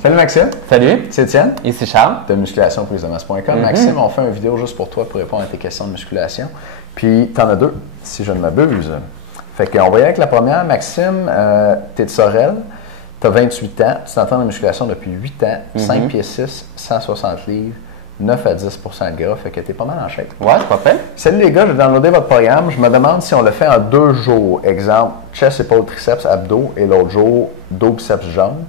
Salut Maxime. Salut. C'est Étienne. Ici Charles. De musculationprisemasse.com. Maxime, on fait une vidéo juste pour toi pour répondre à tes questions de musculation. Puis, t'en as deux, si je ne m'abuse. Fait qu'on va y aller avec la première. Maxime, t'es de Sorel, t'as 28 ans, tu t'entraînes en musculation depuis 8 ans, 5 pieds 6, 160 livres, 9 à 10 de gras. Fait que t'es pas mal en shape. Ouais, c'est pas fait. Salut les gars, j'ai downloadé votre programme. Je me demande si on le fait en 2 jours. Exemple, chest, épaule, triceps, abdos et l'autre jour, dos, biceps, jambes.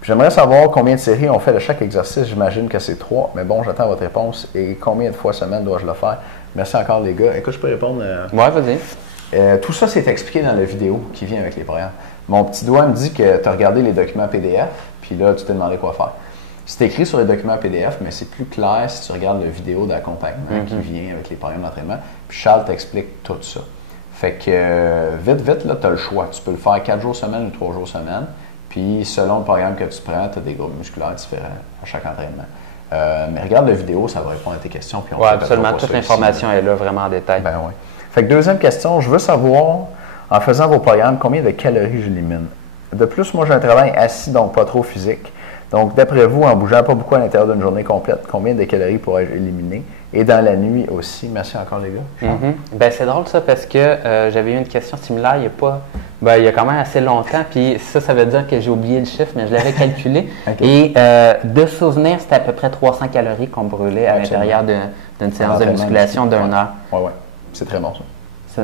Puis j'aimerais savoir combien de séries on fait de chaque exercice. J'imagine que c'est 3, mais bon, j'attends votre réponse. Et combien de fois semaine dois-je le faire? Merci encore les gars. Écoute, je peux répondre? Ouais, vas-y. Tout ça, c'est expliqué dans la vidéo qui vient avec les programmes. Mon petit doigt me dit que tu as regardé les documents PDF, puis là, tu t'es demandé quoi faire. C'est écrit sur les documents PDF, mais c'est plus clair si tu regardes la vidéo d'accompagnement qui vient avec les programmes d'entraînement. Puis Charles t'explique tout ça. Fait que vite, là, tu as le choix. Tu peux le faire 4 jours semaine ou 3 jours semaine. Puis selon le programme que tu prends, tu as des groupes musculaires différents à chaque entraînement. Mais regarde la vidéo, ça va répondre à tes questions. Oui, absolument. Toute l'information est là vraiment en détail. Ben oui. Fait que deuxième question, je veux savoir, en faisant vos programmes, combien de calories j'élimine. De plus, moi, j'ai un travail assis, donc pas trop physique. Donc, d'après vous, en bougeant pas beaucoup à l'intérieur d'une journée complète, combien de calories pourrais-je éliminer? Et dans la nuit aussi. Merci encore, les gars. Ben, c'est drôle ça parce que j'avais eu une question similaire il y a quand même assez longtemps. Puis ça veut dire que j'ai oublié le chiffre, mais je l'avais calculé. Okay. Et de souvenir, c'était à peu près 300 calories qu'on brûlait à l'intérieur d'une séance de musculation d'une heure. Oui, oui. C'est très bon ça.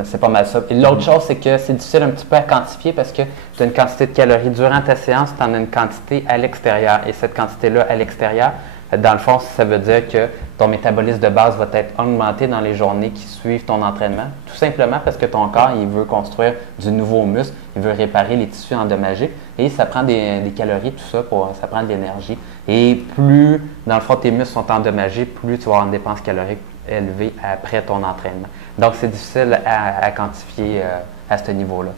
C'est pas mal ça. Et l'autre chose, c'est que c'est difficile un petit peu à quantifier parce que tu as une quantité de calories durant ta séance, tu en as une quantité à l'extérieur. Et cette quantité-là à l'extérieur, dans le fond, ça veut dire que ton métabolisme de base va être augmenté dans les journées qui suivent ton entraînement. Tout simplement parce que ton corps, il veut construire du nouveau muscle, il veut réparer les tissus endommagés et ça prend des calories, tout ça, ça prend de l'énergie. Et plus, dans le fond, tes muscles sont endommagés, plus tu vas avoir une dépense calorique élevée après ton entraînement. Donc, c'est difficile à quantifier à ce niveau-là.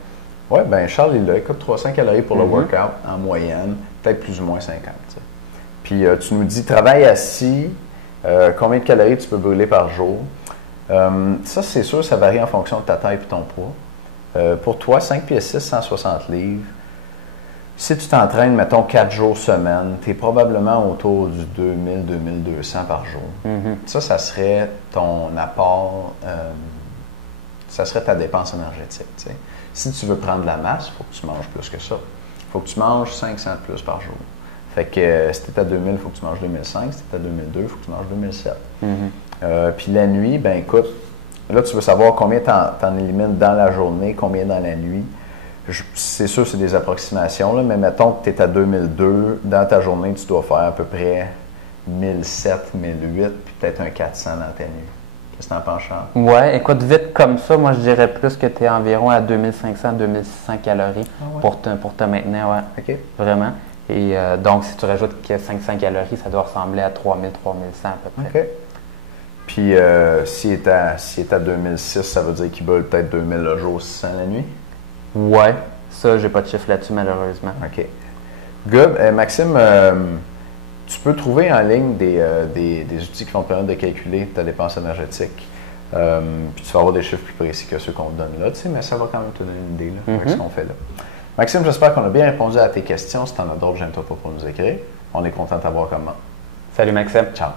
Oui, bien, Charles, il a écoute 300 calories pour le workout en moyenne, peut-être plus ou moins 50. T'sais. Puis, tu nous dis, travail assis, combien de calories tu peux brûler par jour? Ça, c'est sûr, ça varie en fonction de ta taille et ton poids. Pour toi, 5 pieds 6, 160 livres. Si tu t'entraînes, mettons, 4 jours semaine, tu es probablement autour du 2000-2200 par jour. Ça serait ton apport, ça serait ta dépense énergétique. T'sais. Si tu veux prendre de la masse, il faut que tu manges plus que ça. Il faut que tu manges 500 de plus par jour. Fait que si tu es à 2000, il faut que tu manges 2005. Si tu es à 2002, il faut que tu manges 2007. Puis la nuit, ben écoute, là, tu veux savoir combien tu en élimines dans la journée, combien dans la nuit. C'est sûr, c'est des approximations, là, mais mettons que tu es à 2002, dans ta journée, tu dois faire à peu près 1007, 1008, puis peut-être un 400 dans ta nuit. Qu'est-ce que tu en penses, Charles? Oui, écoute, vite comme ça, moi je dirais plus que tu es environ à 2500, 2600 calories pour te maintenir, ouais. OK. Vraiment. Et donc, si tu rajoutes que 500 calories, ça doit ressembler à 3000, 3100 à peu près. OK. Puis, s'il est à 2006, ça veut dire qu'il brûle peut-être 2000 le jour, 600 la nuit? Ouais, ça, j'ai pas de chiffre là-dessus, malheureusement. OK. Good. Maxime, tu peux trouver en ligne des outils qui vont te permettre de calculer ta dépense énergétique. Puis tu vas avoir des chiffres plus précis que ceux qu'on te donne là, tu sais, mais ça va quand même te donner une idée là, avec ce qu'on fait là. Maxime, j'espère qu'on a bien répondu à tes questions. Si tu en as d'autres, gêne-toi pas pour nous écrire. On est content de t'avoir comme membre. Salut Maxime. Ciao.